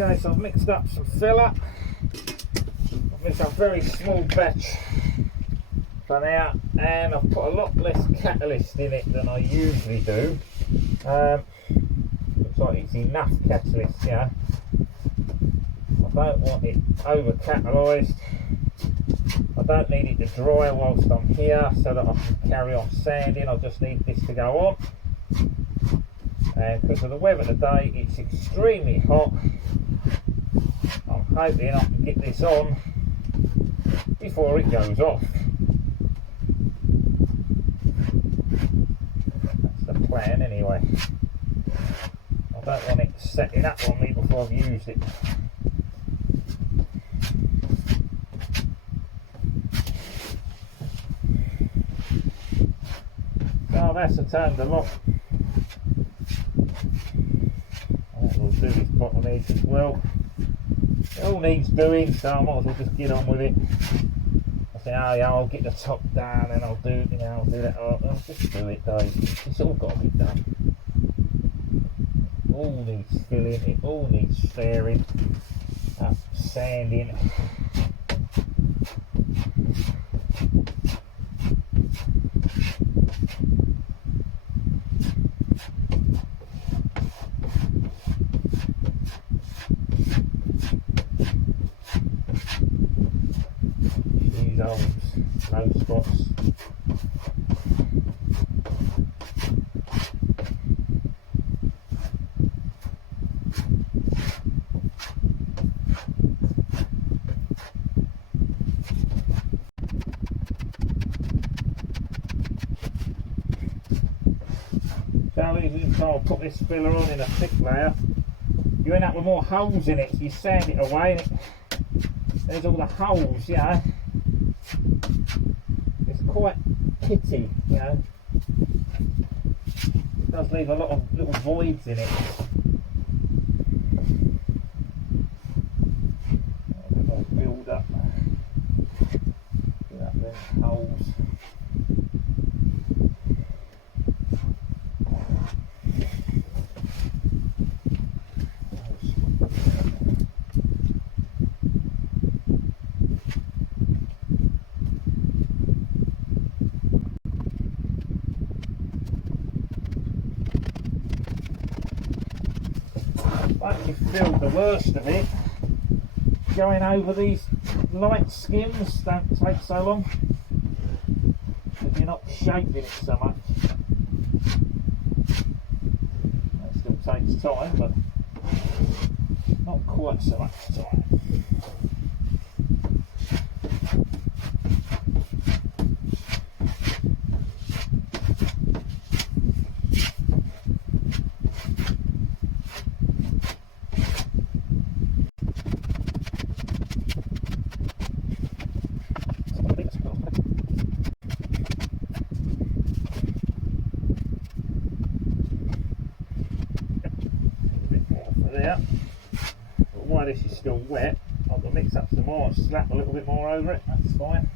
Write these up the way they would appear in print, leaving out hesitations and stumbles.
Okay, so I've mixed up some filler. I've mixed up a very small batch for now, and I've put a lot less catalyst in it than I usually do. Looks like it's enough catalyst, yeah. I don't want it over catalysed. I don't need it to dry whilst I'm here so that I can carry on sanding. I just need this to go on. And because of the weather today, it's extremely hot. I'm hoping I can get this on before it goes off. That's the plan anyway. I don't want it setting up on me before I've used it. So that's turned a lot. We'll do this bottom edge as well. It all needs doing, so I might as well just get on with it. I think, oh yeah, I'll get the top down and I'll do, you know, I'll do that. I'll just do it, Dave. It's all got to be done. It all needs filling. It all needs fairing, sanding. No spots. So even if I put this filler on in a thick layer, you end up with more holes in it, so you sand it away and there's all the holes, you know. It's quite kitty, you know. It does leave a lot of little voids in it. Build up them holes. Once you've filled the worst of it, going over these light skims don't take so long because you're not shaping it so much. That still takes time, but not quite so much time. There, but while this is still wet, I've got to mix up some more and slap a little bit more over it. That's fine.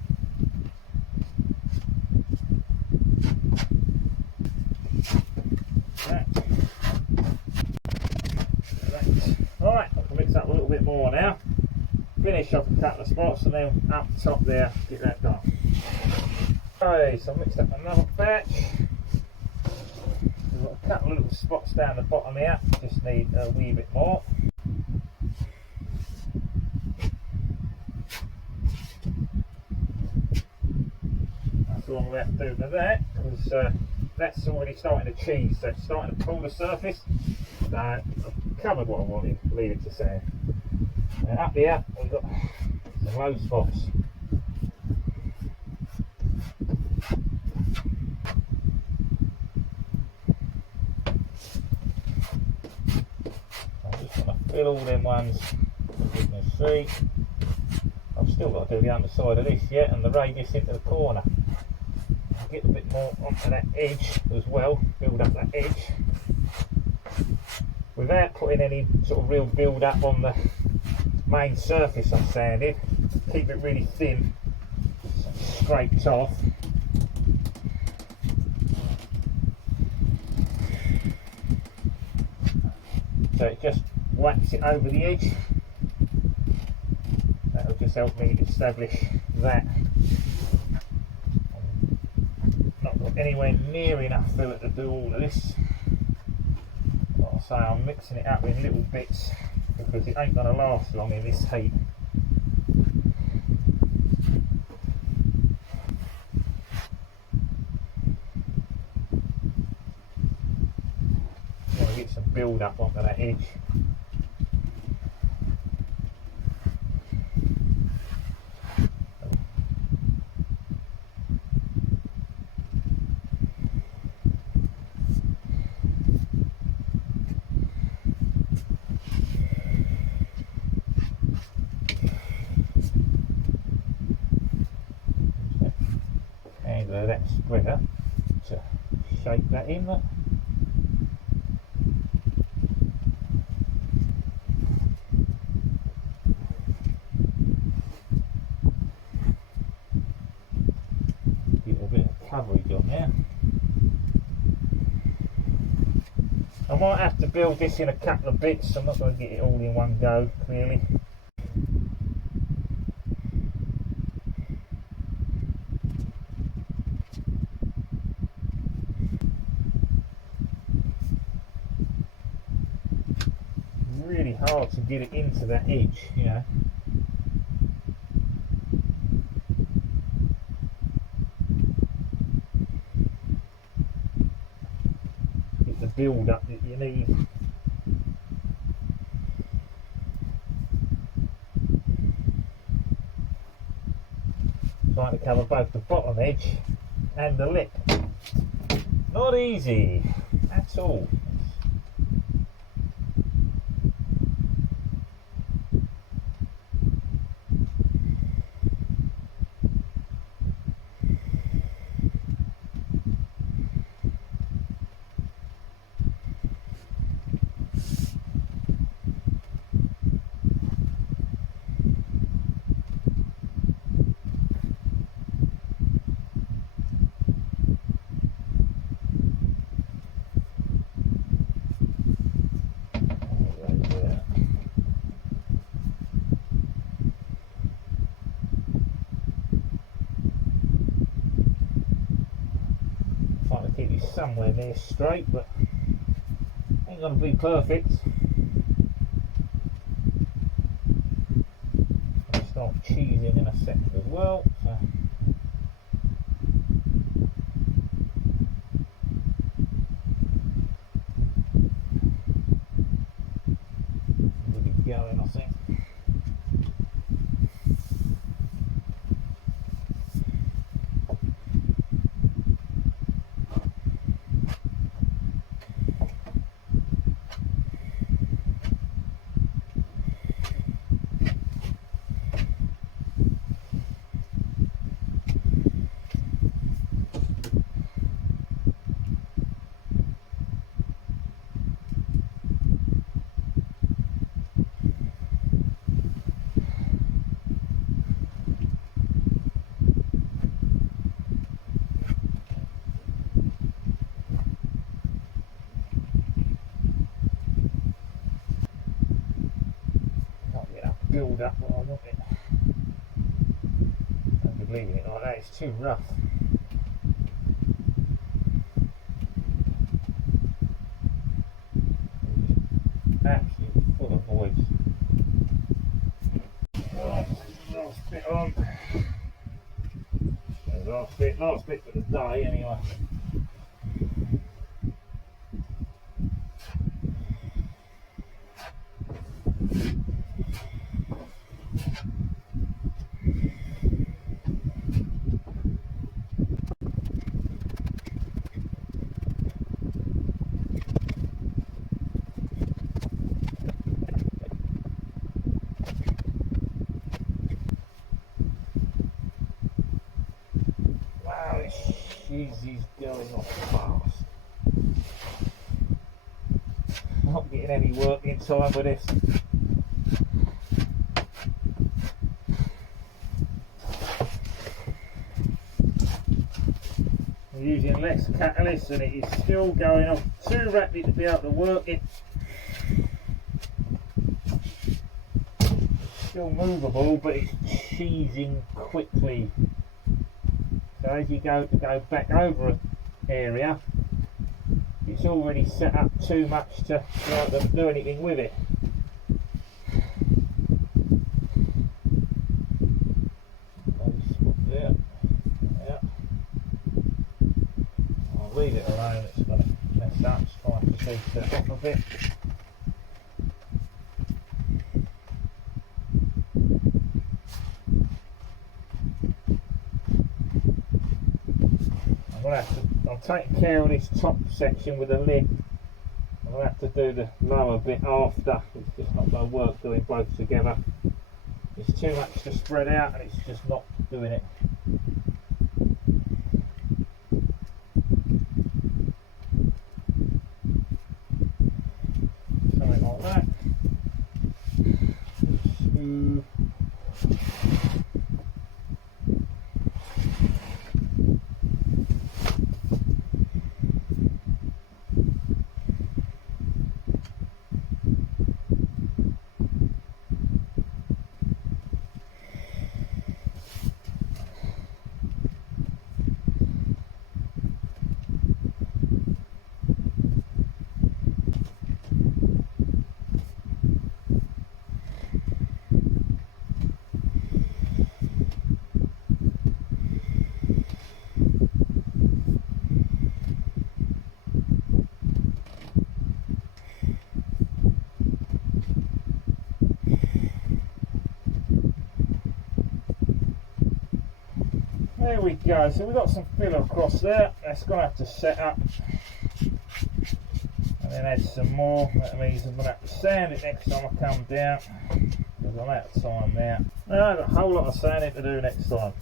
Alright, I can mix up a little bit more now. Finish off a couple of spots and then up top there, get that done. Okay, so I mixed up another batch. We've got a couple of little spots down the bottom here, just need a wee bit more. That's all we have to do with that, because that's already starting to cheese, so it's starting to pull the surface. So I've covered what I wanted, leave it to sand. And up here we've got some low spots. Fill all them ones, as you can see. I've still got to do the underside of this yet, and the radius into the corner. I'll get a bit more onto that edge as well, build up that edge. Without putting any sort of real build up on the main surface I've sanded. Keep it really thin, so it scrapes off. So it just wax it over the edge. That'll just help me establish that. Not got anywhere near enough filler to do all of this. Like I say, I'm mixing it up in little bits because it ain't going to last long in this heat. I'm going to get some build up onto that edge. That spreader to shape that in. Get a bit of coverage on there. I might have to build this in a couple of bits. I'm not going to get it all in one go, clearly. Really hard to get it into that edge, you know. Get the build up that you need. Trying to cover both the bottom edge and the lip. Not easy at all. Somewhere near straight, but ain't gonna be perfect. I'll start cheesing in a second as well. So. Really going, I think. Build up what I want it. Don't be leaving it like that, it's too rough. Absolutely full of voids. Last bit on. Last bit for the day anyway. He's going off fast. Not getting any work in time with this. I'm using less catalyst and it is still going off too rapidly to be able to work it. still movable, but it's cheesing quickly. So as you go to go back over an area, it's already set up too much to like them do anything with it. There. Yeah. I'll leave it alone, it's going to mess up, it's trying to see set off a bit. I'm taking care of this top section with a lip. I'll have to do the lower bit after. It's just not going to work doing both together. It's too much to spread out and it's just not doing it. Something like that. Smooth. There we go, so we've got some filler across there. That's going to have to set up and then add some more. That means I'm going to have to sand it next time I come down because I'm out of time now. I've got a whole lot of sanding to do next time.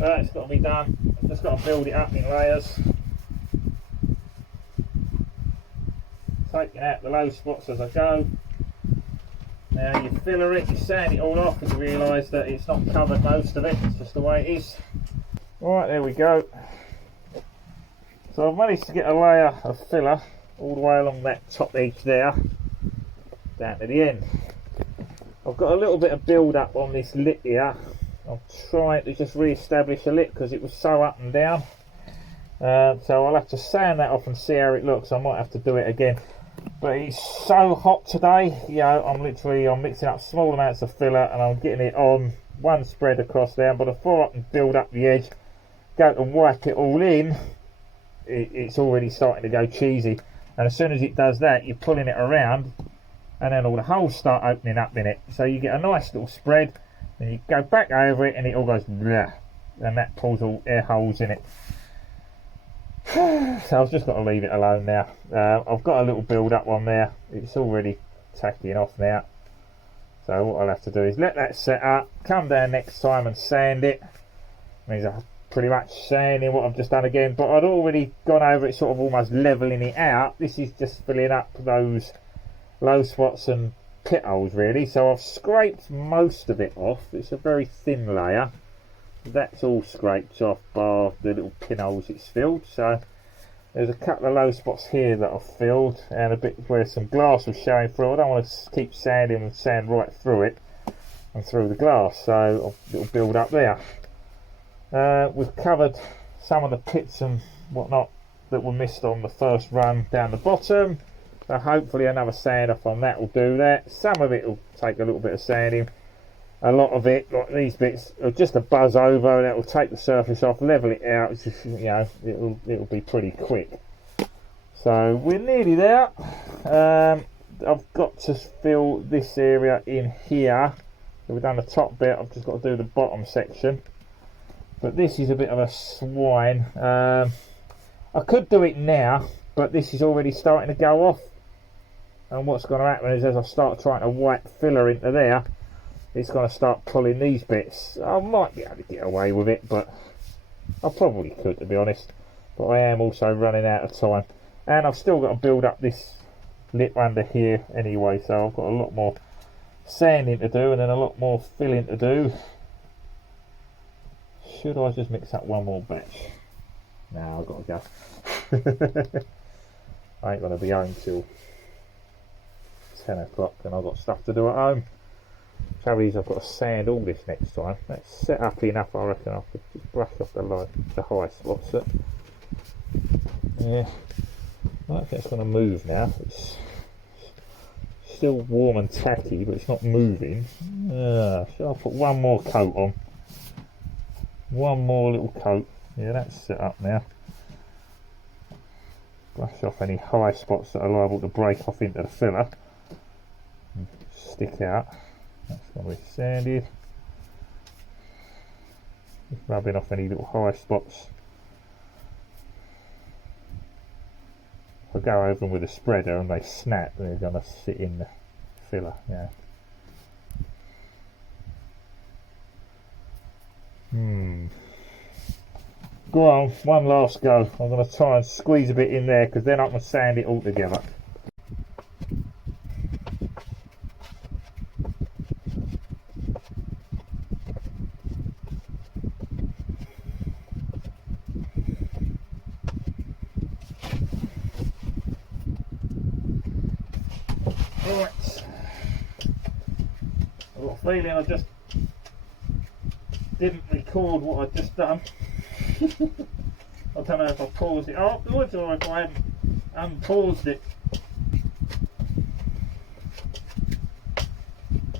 It's got to be done. I've just got to build it up in layers. Taking out the low spots as I go. Now you filler it, you sand it all off and you realise that it's not covered most of it, it's just the way it is. Right, there we go. So I've managed to get a layer of filler all the way along that top edge there, down to the end. I've got a little bit of build up on this lip here. I'm trying to just re-establish a lip because it was so up and down. So I'll have to sand that off and see how it looks. I might have to do it again. But it's so hot today, you know, I'm mixing up small amounts of filler and I'm getting it on one spread across there, but before I can build up the edge, go to wipe it all in, it's already starting to go cheesy. And as soon as it does that, you're pulling it around and then all the holes start opening up in it. So you get a nice little spread, then you go back over it and it all goes blah, and that pulls all air holes in it. So I've just got to leave it alone now. I've got a little build up on there, it's already tacking off now. So what I'll have to do is let that set up, come down next time and sand it. Means I'm pretty much sanding what I've just done again, but I'd already gone over it, sort of almost levelling it out. This is just filling up those low spots and pit holes really. So I've scraped most of it off. It's a very thin layer. That's all scraped off bar the little pinholes it's filled. So there's a couple of low spots here that I've filled and a bit where some glass was showing through. I don't want to keep sanding and sand right through it and through the glass, so it'll build up there. We've covered some of the pits and whatnot that were missed on the first run down the bottom, so hopefully another sand off on that will do that. Some of it will take a little bit of sanding. A lot of it, like these bits, are just a buzz over and it will take the surface off, level it out. It's just, you know, it'll be pretty quick. So we're nearly there. I've got to fill this area in here. So we've done the top bit, I've just got to do the bottom section. But this is a bit of a swine. I could do it now, but this is already starting to go off. And what's going to happen is as I start trying to wipe filler into there, it's going to start pulling these bits. I might be able to get away with it, but I probably could, to be honest. But I am also running out of time. And I've still got to build up this lip under here anyway, so I've got a lot more sanding to do and then a lot more filling to do. Should I just mix up one more batch? No, I've got to go. I ain't going to be home till 10 o'clock and I've got stuff to do at home. Trouble is I've got to sand all this next time. That's set up enough, I reckon. I could just brush off the high spots. Yeah, I don't think it's going to move now. It's still warm and tacky, but it's not moving. So I'll put one more coat on. One more little coat. Yeah, that's set up now. Brush off any high spots that are liable to break off into the filler. Stick out. That's going to be sanded. Just rubbing off any little high spots. If I go over them with a spreader and they snap, they're going to sit in the filler. Yeah. Go on, one last go. I'm going to try and squeeze a bit in there because then I can sand it all together. Right, I've got a feeling I just didn't record what I'd just done. I don't know if I paused it afterwards or if I hadn't unpaused it.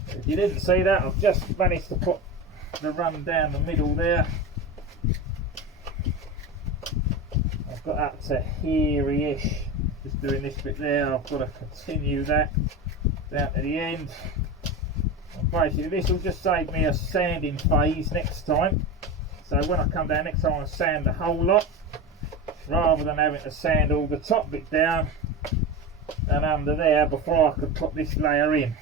If you didn't see that, I've just managed to put the run down the middle there. I've got up to here-ish. Just doing this bit there, I've got to continue that down to the end. And basically this will just save me a sanding phase next time. So when I come down next time I'll sand the whole lot, rather than having to sand all the top bit down and under there before I could put this layer in.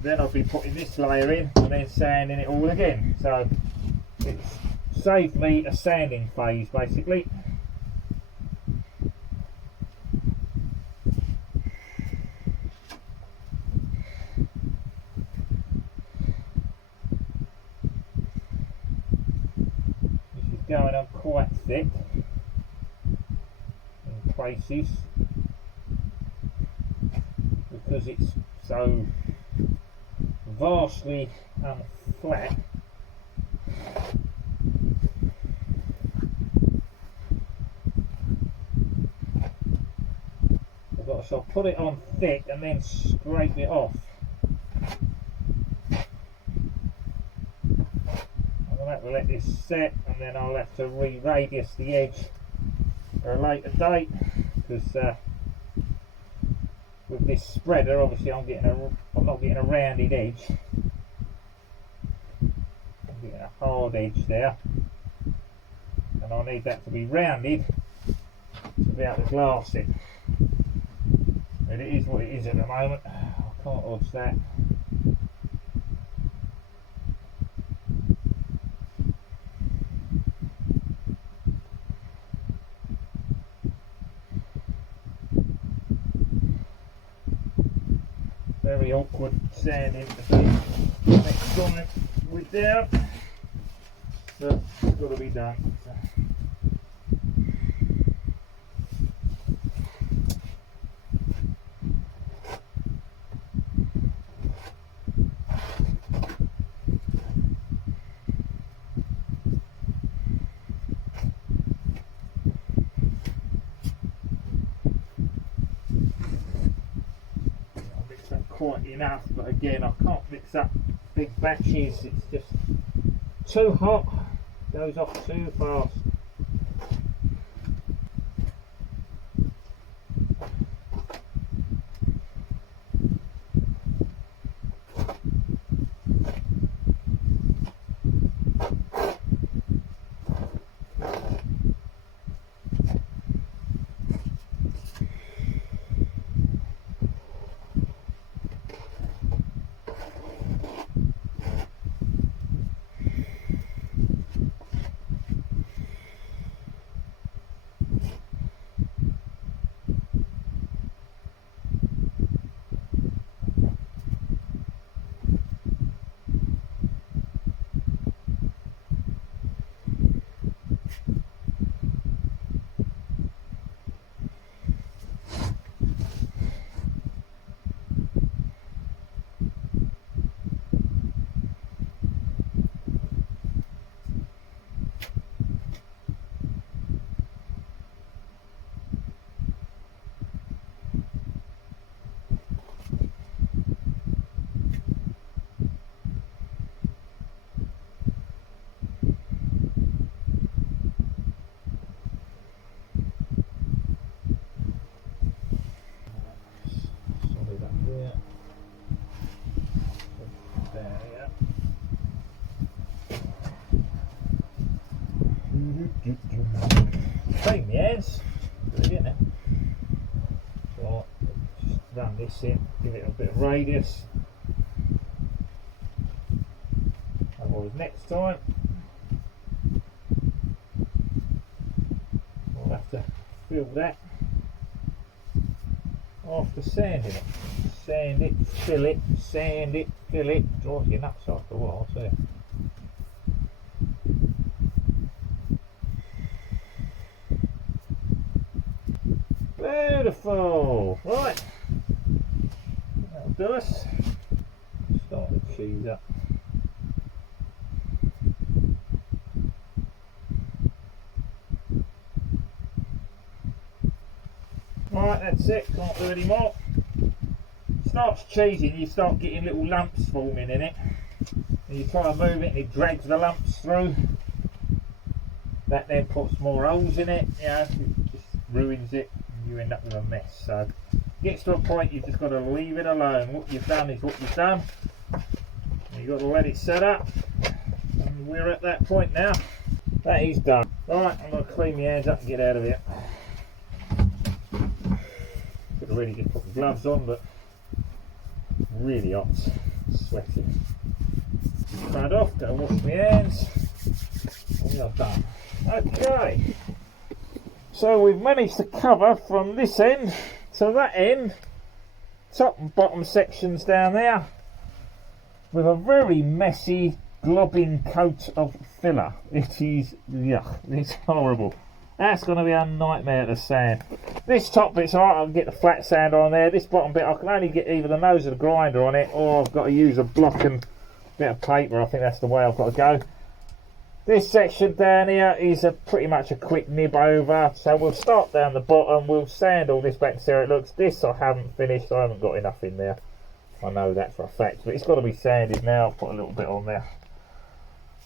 Then I'll be putting this layer in and then sanding it all again. So it's saved me a sanding phase basically. Going on quite thick in places because it's so vastly flat. So I'll put it on thick and then scrape it off. I'll have to let this set and then I'll have to re-radius the edge for a later date because with this spreader obviously I'm not getting a rounded edge. I'm getting a hard edge there and I need that to be rounded to be able to glass it. But it is what it is at the moment. I can't odds that. Very awkward sanding to do next time with there, but it's got to be done. Quite enough, but again I can't mix up big batches, it's just too hot, goes off too fast. this in, give it a bit of radius. Otherwise next time we'll have to fill that after sanding it. Sand it, fill it, sand it, fill it. Drives you nuts after a while, so. Beautiful! Right, that'll do us. Start the cheese up. Right, that's it, can't do any more. Starts cheesing, you start getting little lumps forming in it. And you try and move it and it drags the lumps through. That then puts more holes in it, you know, it just ruins it. You end up with a mess. So gets to a point you've just got to leave it alone. What you've done is what you've done. You've got to let it set up, and we're at that point now. That is done. Right, I'm going to clean my hands up and get out of here. Could have really just put the gloves on, but really hot, sweating. Turned off, go wash my hands, and we are done. Okay. So we've managed to cover from this end to that end, top and bottom sections down there, with a very messy globbing coat of filler. It is, yuck, it's horrible. That's going to be a nightmare to sand. This top bit's alright, I can get the flat sand on there. This bottom bit I can only get either the nose of the grinder on it, or I've got to use a block and bit of paper. I think that's the way I've got to go. This section down here is pretty much a quick nib over, so we'll start down the bottom, we'll sand all this back and see how it looks. This I haven't finished, I haven't got enough in there. I know that for a fact, but it's got to be sanded now. I've put a little bit on there.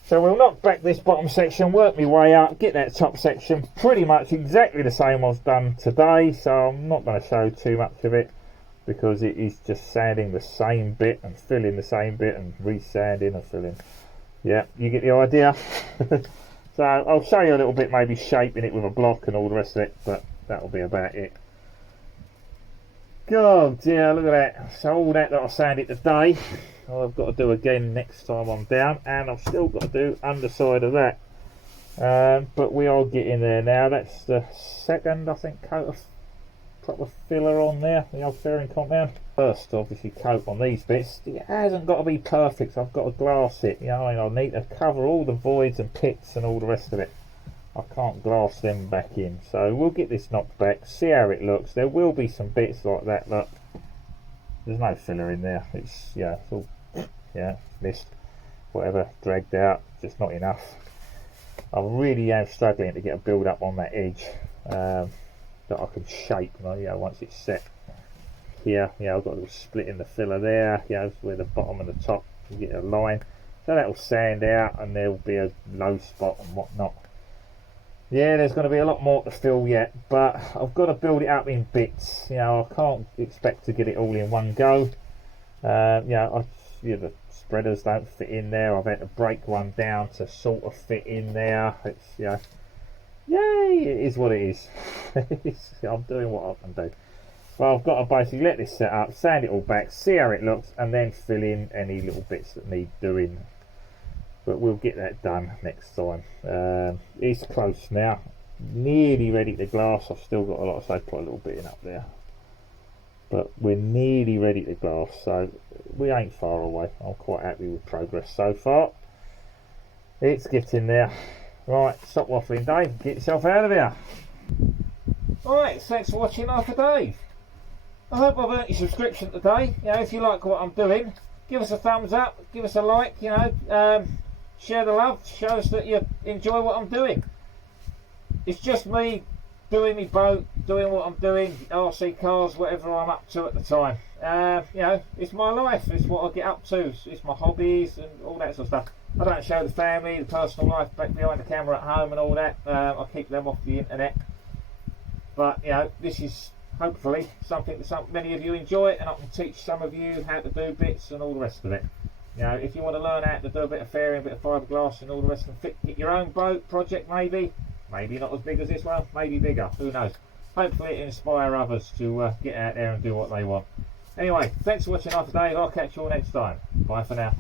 So we'll knock back this bottom section, work my way up, get that top section pretty much exactly the same as done today, so I'm not going to show too much of it because it is just sanding the same bit and filling the same bit and re-sanding and filling. Yeah, you get the idea. So I'll show you a little bit, maybe shaping it with a block and all the rest of it, but that'll be about it. God, yeah, look at that. So all that I sanded today, I've got to do again next time I'm down, and I've still got to do underside of that. But we are getting there now. That's the second, I think, coat of proper filler on there, the old fairing compound. First, obviously, coat on these bits. It hasn't got to be perfect. I've got to glass it. You know, I need to cover all the voids and pits and all the rest of it. I can't glass them back in. So we'll get this knocked back, see how it looks. There will be some bits like that. Look, there's no filler in there. It's, yeah, it's all, yeah, missed, whatever, dragged out. Just not enough. I really am struggling to get a build up on that edge that I can shape. You know, once it's set. Here, yeah, I've got a little split in the filler there. Yeah, where the bottom and the top, you get a line. So that will sand out, and there will be a low spot and whatnot. Yeah, there's going to be a lot more to fill yet, but I've got to build it up in bits. You know, I can't expect to get it all in one go. Yeah, the spreaders don't fit in there. I've had to break one down to sort of fit in there. It's, you know, yay, it is what it is. I'm doing what I can do. Well, I've got to basically let this set up, sand it all back, see how it looks, and then fill in any little bits that need doing. But we'll get that done next time. It's close now, nearly ready to glass. I've still got a lot, so I put a little bit in up there. But we're nearly ready to glass, so we ain't far away. I'm quite happy with progress so far. It's getting there. Right, stop waffling, Dave. Get yourself out of here. Right, thanks for watching Arthur Dave. I hope I've earned your subscription today. You know, if you like what I'm doing, give us a thumbs up, give us a like, you know, share the love, show us that you enjoy what I'm doing. It's just me doing my boat, doing what I'm doing, RC cars, whatever I'm up to at the time. You know, it's my life, it's what I get up to, it's my hobbies and all that sort of stuff. I don't show the family, the personal life back behind the camera at home and all that. I keep them off the internet. But, you know, this is hopefully something that many of you enjoy, and I can teach some of you how to do bits and all the rest of it. You know, if you want to learn how to do a bit of fairing, a bit of fiberglass and all the rest, and get your own boat project, maybe not as big as this one, maybe bigger, who knows. Hopefully it inspire others to get out there and do what they want. Anyway, thanks for watching Arthur Dave. I'll catch you all next time. Bye for now.